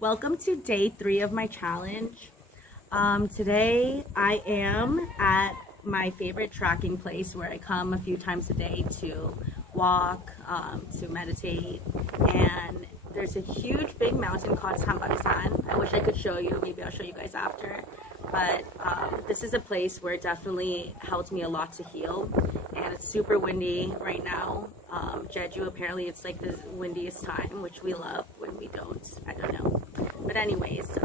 Welcome to day 3 of my challenge. Today I am at my favorite trekking place where I come a few times a day to walk, to meditate, and there's a huge big mountain called Sambarisan. I wish I could show you, maybe I'll show you guys after, but this is a place where it definitely helped me a lot to heal, and it's super windy right now. Jeju, apparently it's like the windiest time, which we love when we don't, I don't know. But anyways,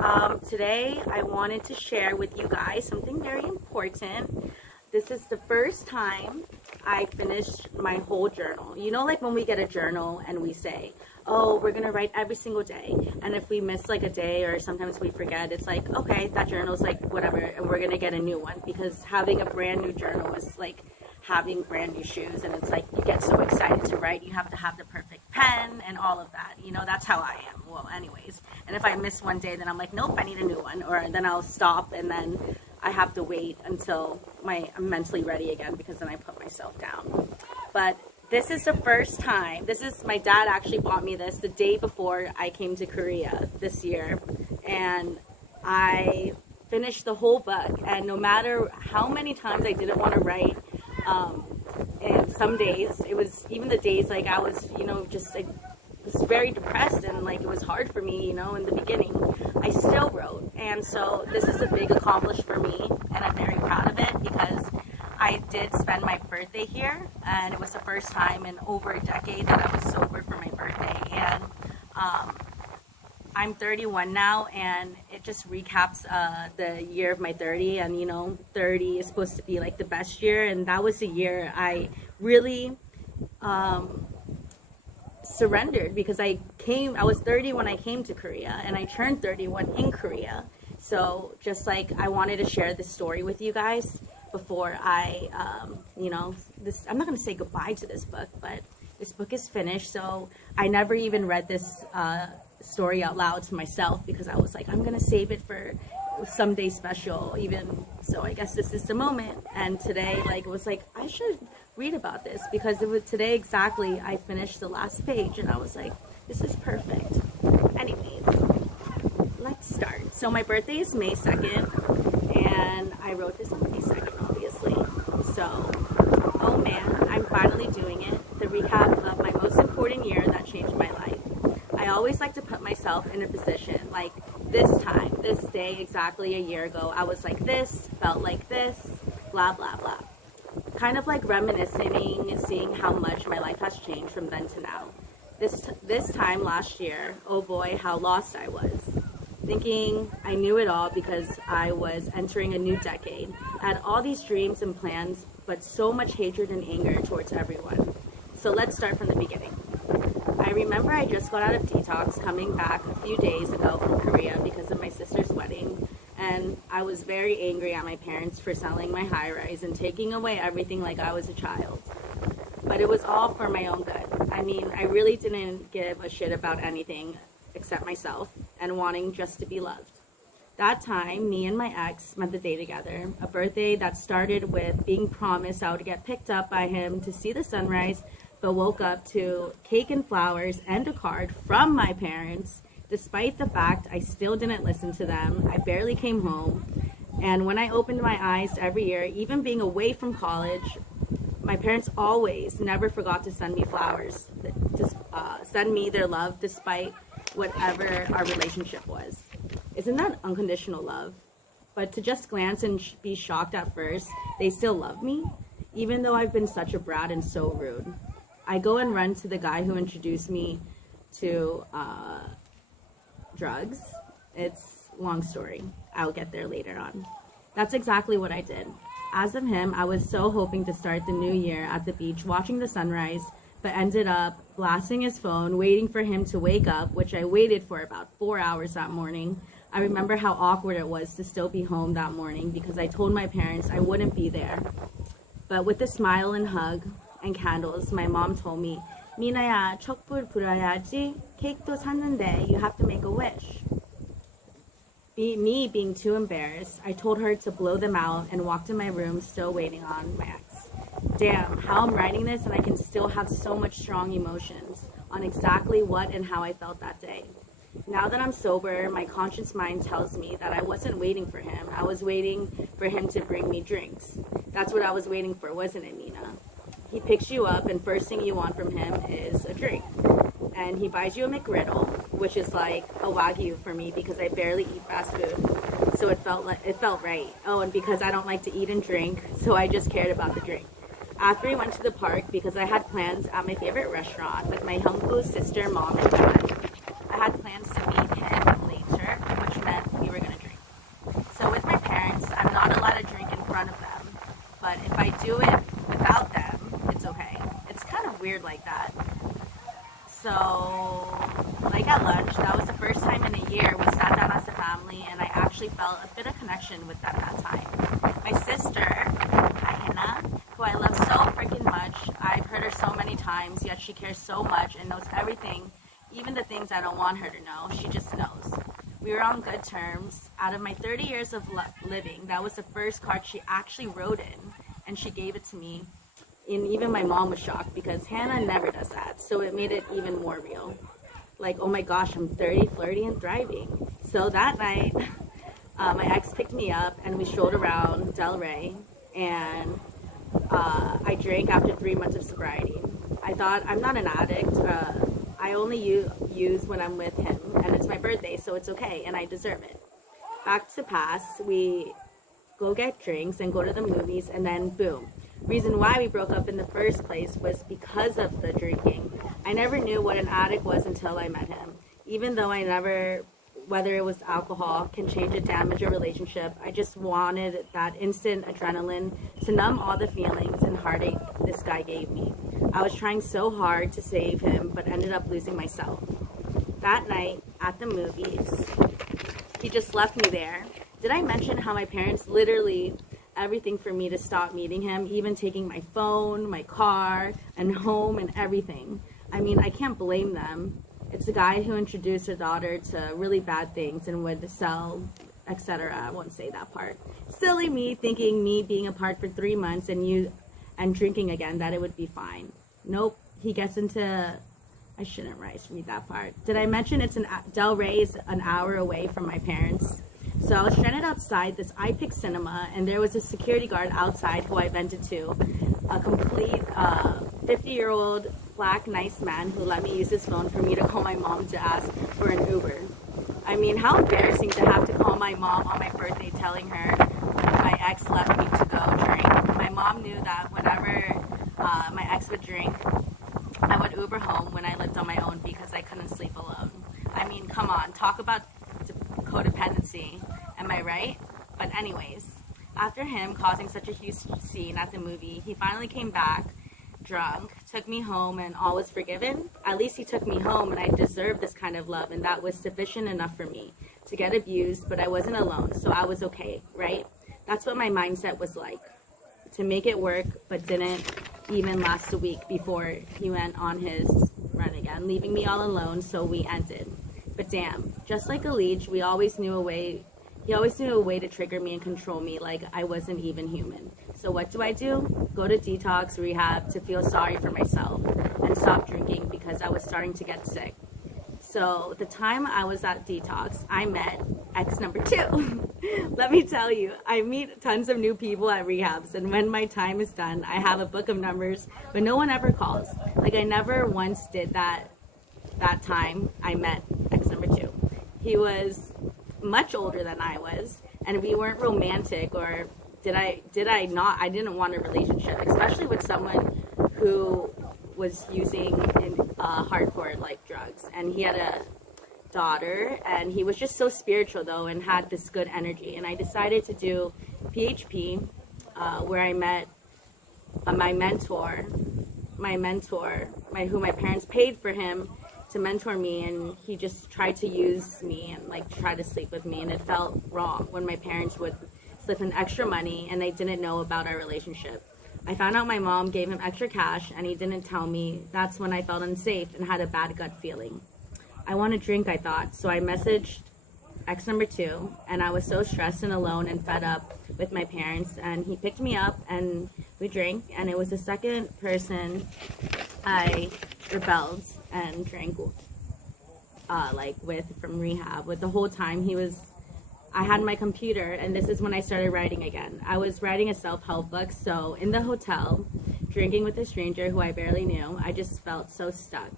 today I wanted to share with you guys something very important. This is the first time I finished my whole journal. You know, like when we get a journal and we say, oh, we're gonna write every single day, and if we miss like a day or sometimes we forget, it's like, okay, that journal's like whatever, and we're gonna get a new one, because having a brand new journal is like having brand new shoes, and it's like you get so excited to write. You have to have the perfect pen and all of that, you know. That's how I am. Well, anyways, and if I miss one day, then I'm like, nope, I need a new one, or then I'll stop, and then I have to wait until I'm mentally ready again, because then I put myself down. But this is the first time. My dad actually bought me this the day before I came to Korea this year, and I finished the whole book. And no matter how many times I didn't want to write, and some days, it was even the days like I was, you know, just like was very depressed, and like it was hard for me, you know, in the beginning, I still wrote. And so this is a big accomplishment for me, and I'm very proud of it, because I did spend my birthday here, and it was the first time in over a decade that I was sober for my birthday. And I'm 31 now, and it just recaps the year of my 30. And you know, 30 is supposed to be like the best year, and that was the year I really surrendered, because I was 30 when I came to Korea, and I turned 31 in Korea. So just like I wanted to share this story with you guys before I, you know, I'm not going to say goodbye to this book, but this book is finished. So I never even read this story out loud to myself, because I was like, I'm going to save it for someday special, even. So I guess this is the moment. And today, like, it was like, I should read about this, because it was today exactly I finished the last page, and I was like, this is perfect. Anyways, let's start. So my birthday is May 2nd, and I wrote this on May 2nd, obviously. So, oh man, I'm finally doing it. The recap of my most important year that changed my life. I always like to put myself in a position, like this time, this day, exactly a year ago, I was like this, felt like this, blah, blah, blah. Kind of like reminiscing, seeing how much my life has changed from then to now. This time last year, oh boy, how lost I was. Thinking I knew it all, because I was entering a new decade. I had all these dreams and plans, but so much hatred and anger towards everyone. So let's start from the beginning. I remember I just got out of detox, coming back a few days ago from Korea because of my sister's wedding, and I was very angry at my parents for selling my high-rise and taking away everything like I was a child. But it was all for my own good. I mean, I really didn't give a shit about anything except myself and wanting just to be loved. That time, me and my ex spent the day together, a birthday that started with being promised I would get picked up by him to see the sunrise, but woke up to cake and flowers and a card from my parents. Despite the fact I still didn't listen to them, I barely came home. And when I opened my eyes every year, even being away from college, my parents always never forgot to send me flowers, to send me their love despite whatever our relationship was. Isn't that unconditional love? But to just glance and be shocked at first, they still love me, even though I've been such a brat and so rude. I go and run to the guy who introduced me to drugs. It's a long story. I'll get there later on. That's exactly what I did. As of him, I was so hoping to start the new year at the beach watching the sunrise, but ended up blasting his phone, waiting for him to wake up, which I waited for about 4 hours that morning. I remember how awkward it was to still be home that morning, because I told my parents I wouldn't be there. But with a smile and hug and candles, my mom told me, 미나야, 촛불 불어야지. 케이크도 샀는데 you have to make a wish. Me being too embarrassed, I told her to blow them out and walked in my room, still waiting on my ex. Damn, how I'm writing this and I can still have so much strong emotions on exactly what and how I felt that day. Now that I'm sober, my conscious mind tells me that I wasn't waiting for him. I was waiting for him to bring me drinks. That's what I was waiting for, wasn't it, Nina? He picks you up, and first thing you want from him is a drink. And he buys you a McGriddle, which is like a Wagyu for me because I barely eat fast food. So it felt right. Oh, and because I don't like to eat and drink, so I just cared about the drink. After we went to the park, because I had plans at my favorite restaurant with my Hungbu's sister, mom, and dad, I had plans to meet him later, which meant we were going to drink. So with my parents, I'm not allowed to drink in front of them, but if I do it without them, it's okay. It's kind of weird like that. So, like at lunch, that was the first time in a year we sat down as a family, and I actually felt a bit of connection with them that time. My sister, Hannah, who I love so freaking much, I've heard her so many times, yet she cares so much and knows everything, even the things I don't want her to know. She just knows. We were on good terms. Out of my 30 years of living, that was the first card she actually wrote in, and she gave it to me. And even my mom was shocked because Hannah never does that, so it made it even more real. Like, oh my gosh, I'm 30, flirty, and thriving. So that night, my ex picked me up, and we strolled around Del Rey, and I drank after 3 months of sobriety. I thought, I'm not an addict. I only use when I'm with him, and it's my birthday, so it's okay, and I deserve it. Back to past, we go get drinks and go to the movies, and then boom. Reason why we broke up in the first place was because of the drinking. I never knew what an addict was until I met him. Even though I never, whether it was alcohol, can change or damage a relationship, I just wanted that instant adrenaline to numb all the feelings and heartache this guy gave me. I was trying so hard to save him, but ended up losing myself. That night, at the movies, he just left me there. Did I mention how my parents literally everything for me to stop meeting him, even taking my phone, my car, and home and everything? I mean, I can't blame them. It's a guy who introduced her daughter to really bad things and would sell, etc. I won't say that part. Silly me thinking me being apart for 3 months and drinking again, that it would be fine. Nope, he gets into, I shouldn't read that part. Did I mention Del Rey is an hour away from my parents? So I was stranded outside this iPic cinema, and there was a security guard outside who I vented to, a complete 50-year-old black nice man who let me use his phone for me to call my mom to ask for an Uber. I mean, how embarrassing to have to call my mom on my birthday telling her my ex left me to go drink. My mom knew that whenever my ex would drink, I would Uber home when I lived on my own because I couldn't sleep alone. I mean, come on, talk about codependency, am I right? But anyways, after him causing such a huge scene at the movie, he finally came back drunk, took me home, and all was forgiven. At least he took me home, and I deserved this kind of love, and that was sufficient enough for me to get abused, but I wasn't alone, so I was okay, right? That's what my mindset was like, to make it work, but didn't even last a week before he went on his run again, leaving me all alone, so we ended. But damn, just like a leech, he always knew a way to trigger me and control me like I wasn't even human. So what do? Go to detox rehab to feel sorry for myself and stop drinking because I was starting to get sick. So the time I was at detox, I met ex number 2. Let me tell you, I meet tons of new people at rehabs, and when my time is done, I have a book of numbers, but no one ever calls. Like I never once did that time I met ex number 2. He was much older than I was, and we weren't romantic, or I didn't want a relationship, especially with someone who was using hardcore like drugs, and he had a daughter, and he was just so spiritual though and had this good energy. And I decided to do PHP, where I met my mentor, who my parents paid for him to mentor me, and he just tried to use me and like try to sleep with me, and it felt wrong when my parents would slip in extra money and they didn't know about our relationship. I found out my mom gave him extra cash and he didn't tell me. That's when I felt unsafe and had a bad gut feeling. I want to drink, I thought, so I messaged ex number 2, and I was so stressed and alone and fed up with my parents, and he picked me up and we drank, and it was the second person I rebelled and drank from rehab. With the whole time I had my computer, and this is when I started writing again. I was writing a self-help book, so in the hotel, drinking with a stranger who I barely knew, I just felt so stuck.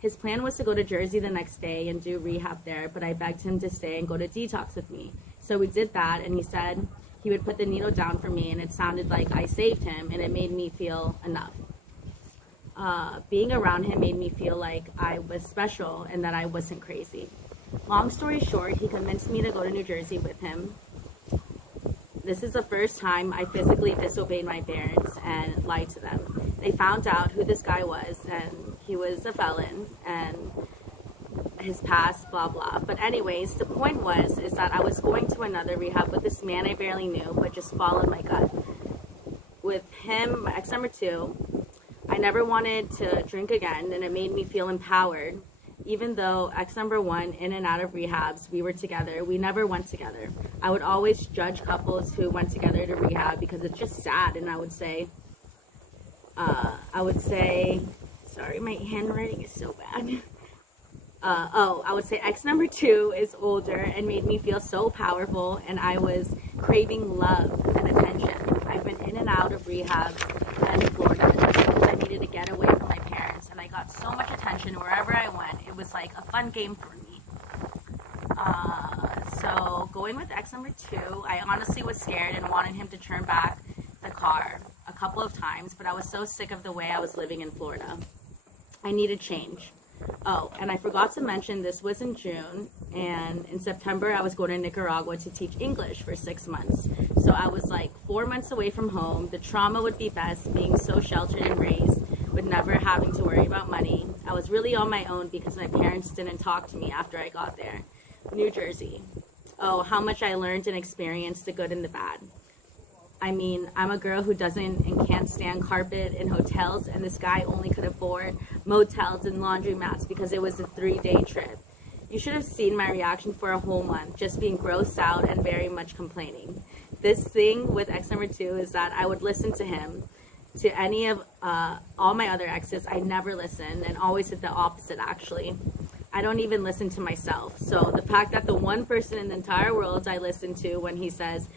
His plan was to go to Jersey the next day and do rehab there, but I begged him to stay and go to detox with me. So we did that, and he said he would put the needle down for me, and it sounded like I saved him, and it made me feel enough. Being around him made me feel like I was special and that I wasn't crazy. Long story short, he convinced me to go to New Jersey with him. This is the first time I physically disobeyed my parents and lied to them. They found out who this guy was, and he was a felon, and his past, blah, blah. But anyways, the point is that I was going to another rehab with this man I barely knew, but just followed my gut. With him, ex number 2, I never wanted to drink again, and it made me feel empowered. Even though ex number 1, in and out of rehabs, we were together, we never went together. I would always judge couples who went together to rehab because it's just sad, and I would say, sorry, my handwriting is so bad. I would say ex number 2 is older and made me feel so powerful, and I was craving love and attention. I've been in and out of rehab and Florida because I needed to get away from my parents, and I got so much attention wherever I went. It was like a fun game for me. So going with ex number 2, I honestly was scared and wanted him to turn back the car a couple of times, but I was so sick of the way I was living in Florida. I needed change. Oh, and I forgot to mention this was in June, and in September I was going to Nicaragua to teach English for 6 months. So I was like 4 months away from home. The trauma would be best, being so sheltered and raised, with never having to worry about money. I was really on my own because my parents didn't talk to me after I got there. New Jersey. Oh, how much I learned and experienced, the good and the bad. I mean, I'm a girl who doesn't and can't stand carpet in hotels, and this guy only could afford motels and laundromats because it was a 3-day trip. You should have seen my reaction for a whole month, just being grossed out and very much complaining. This thing with ex number 2 is that I would listen to him. To any of all my other exes, I never listened and always did the opposite, actually. I don't even listen to myself. So the fact that the one person in the entire world I listen to when he says,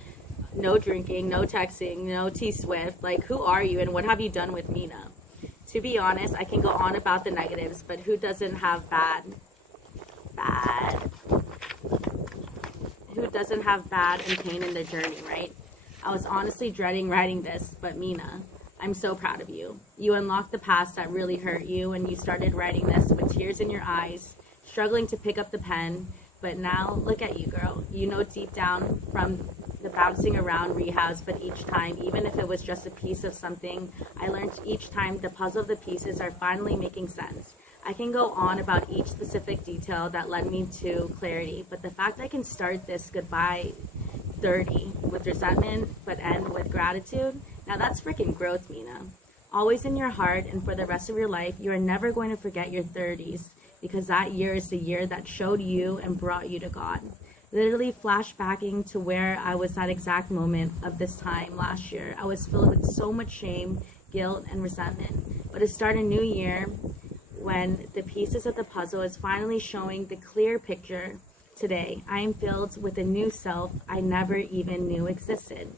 no drinking, no texting, no T-Swift, like, who are you and what have you done with Mina? To be honest, I can go on about the negatives, but who doesn't have bad and pain in their journey, right? I was honestly dreading writing this, but Mina, I'm so proud of you. You unlocked the past that really hurt you, and you started writing this with tears in your eyes, struggling to pick up the pen, but now look at you, girl. You know deep down from the bouncing around rehabs, but each time, even if it was just a piece of something, I learned each time the puzzle of the pieces are finally making sense. I can go on about each specific detail that led me to clarity, but the fact I can start this goodbye 30 with resentment, but end with gratitude, now that's freaking growth, Mina. Always in your heart, and for the rest of your life, you are never going to forget your 30s, because that year is the year that showed you and brought you to God. Literally flashbacking to where I was that exact moment of this time last year. I was filled with so much shame, guilt, and resentment. But to start a new year, when the pieces of the puzzle is finally showing the clear picture today, I am filled with a new self I never even knew existed.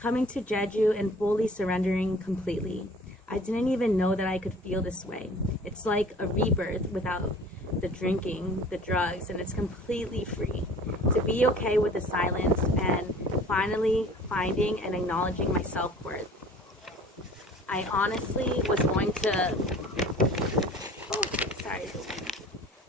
Coming to Jeju and fully surrendering completely. I didn't even know that I could feel this way. It's like a rebirth without the drinking, the drugs, and it's completely free. To be okay with the silence and finally finding and acknowledging my self-worth. I honestly was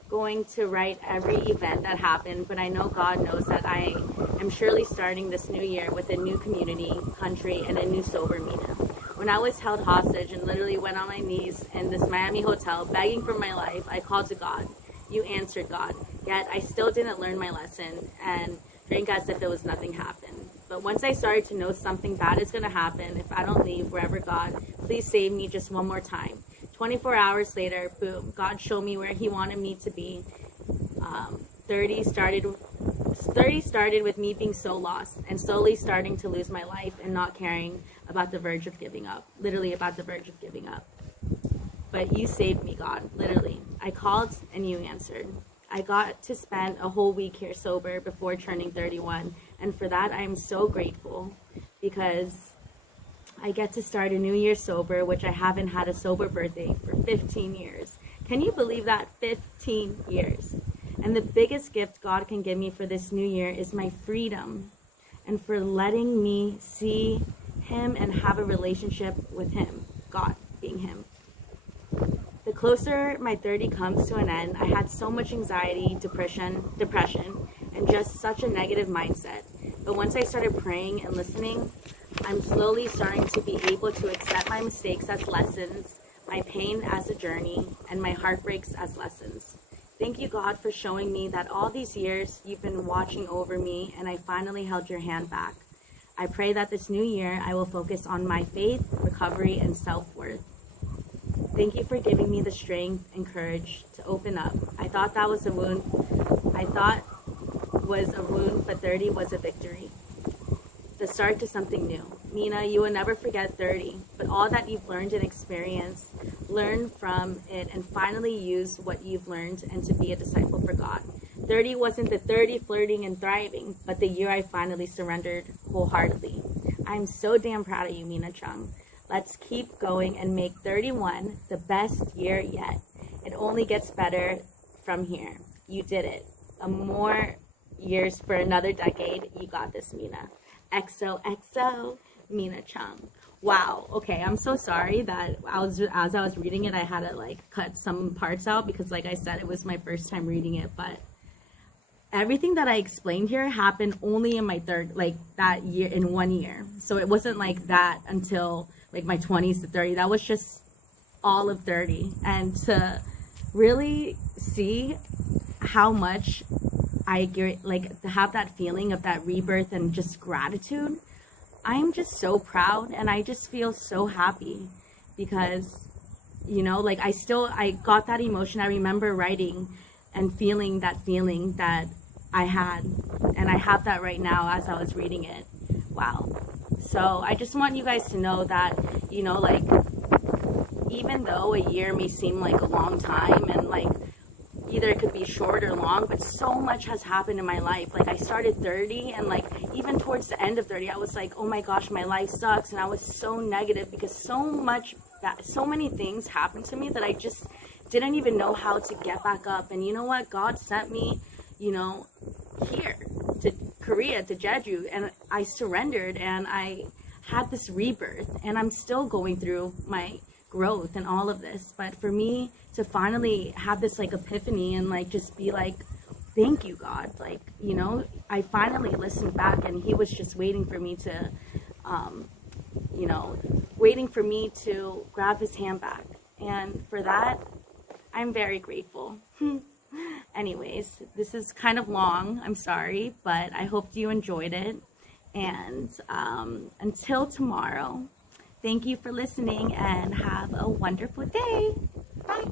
going to write every event that happened, but I know God knows that I am surely starting this new year with a new community, country, and a new sober Mina. When I was held hostage and literally went on my knees in this Miami hotel begging for my life, I called to God. You answered, God. Yet I still didn't learn my lesson and drink as if it was nothing happened. But once I started to know something bad is going to happen if I don't leave wherever, God, please save me just one more time. 24 hours later, boom, God showed me where he wanted me to be. 30 started with me being so lost and slowly starting to lose my life and not caring about the verge of giving up. Literally about the verge of giving up. But you saved me, God, literally. I called and you answered. I got to spend a whole week here sober before turning 31. And for that, I'm so grateful because I get to start a new year sober, which I haven't had a sober birthday for 15 years. Can you believe that? 15 years. And the biggest gift God can give me for this new year is my freedom and for letting me see Him and have a relationship with Him, God being Him. The closer my 30 comes to an end, I had so much anxiety, depression, and just such a negative mindset. But once I started praying and listening, I'm slowly starting to be able to accept my mistakes as lessons, my pain as a journey, and my heartbreaks as lessons. Thank you, God, for showing me that all these years you've been watching over me and I finally held your hand back. I pray that this new year I will focus on my faith, recovery, and self-worth. Thank you for giving me the strength and courage to open up. I thought that was a wound. But 30 was a victory. The start to something new. Mina, you will never forget 30, but all that you've learned and experienced, learn from it and finally use what you've learned and to be a disciple for God. 30 wasn't the 30 flirting and thriving, but the year I finally surrendered wholeheartedly. I'm so damn proud of you, Mina Chung. Let's keep going and make 31 the best year yet. It only gets better from here. You did it. More years for another decade. You got this, Mina. XOXO, Mina Chung. Wow. Okay, I'm so sorry that as I was reading it, I had to like cut some parts out because, like I said, it was my first time reading it. But everything that I explained here happened only in my that year, in 1 year. So it wasn't like that until like my 20s to 30. That was just all of 30. And to really see how much I get, like, to have that feeling of that rebirth and just gratitude, I'm just so proud and I just feel so happy because, you know, like I got that emotion. I remember writing and feeling that I had, and I have that right now as I was reading it. Wow. So I just want you guys to know that, you know, like, even though a year may seem like a long time and like either it could be short or long, but so much has happened in my life. Like, I started 30 and like even towards the end of 30 I was like, oh my gosh, my life sucks, and I was so negative because so many things happened to me that I just didn't even know how to get back up. And you know what, God sent me, you know, here to Korea, to Jeju, and I surrendered and I had this rebirth, and I'm still going through my growth and all of this. But for me to finally have this like epiphany and like just be like, thank you, God, like, you know, I finally listened back and He was just waiting for me to you know, waiting for me to grab His hand back, and for that I'm very grateful. Anyways, this is kind of long, I'm sorry, but I hope you enjoyed it. And until tomorrow, thank you for listening and have a wonderful day. Bye.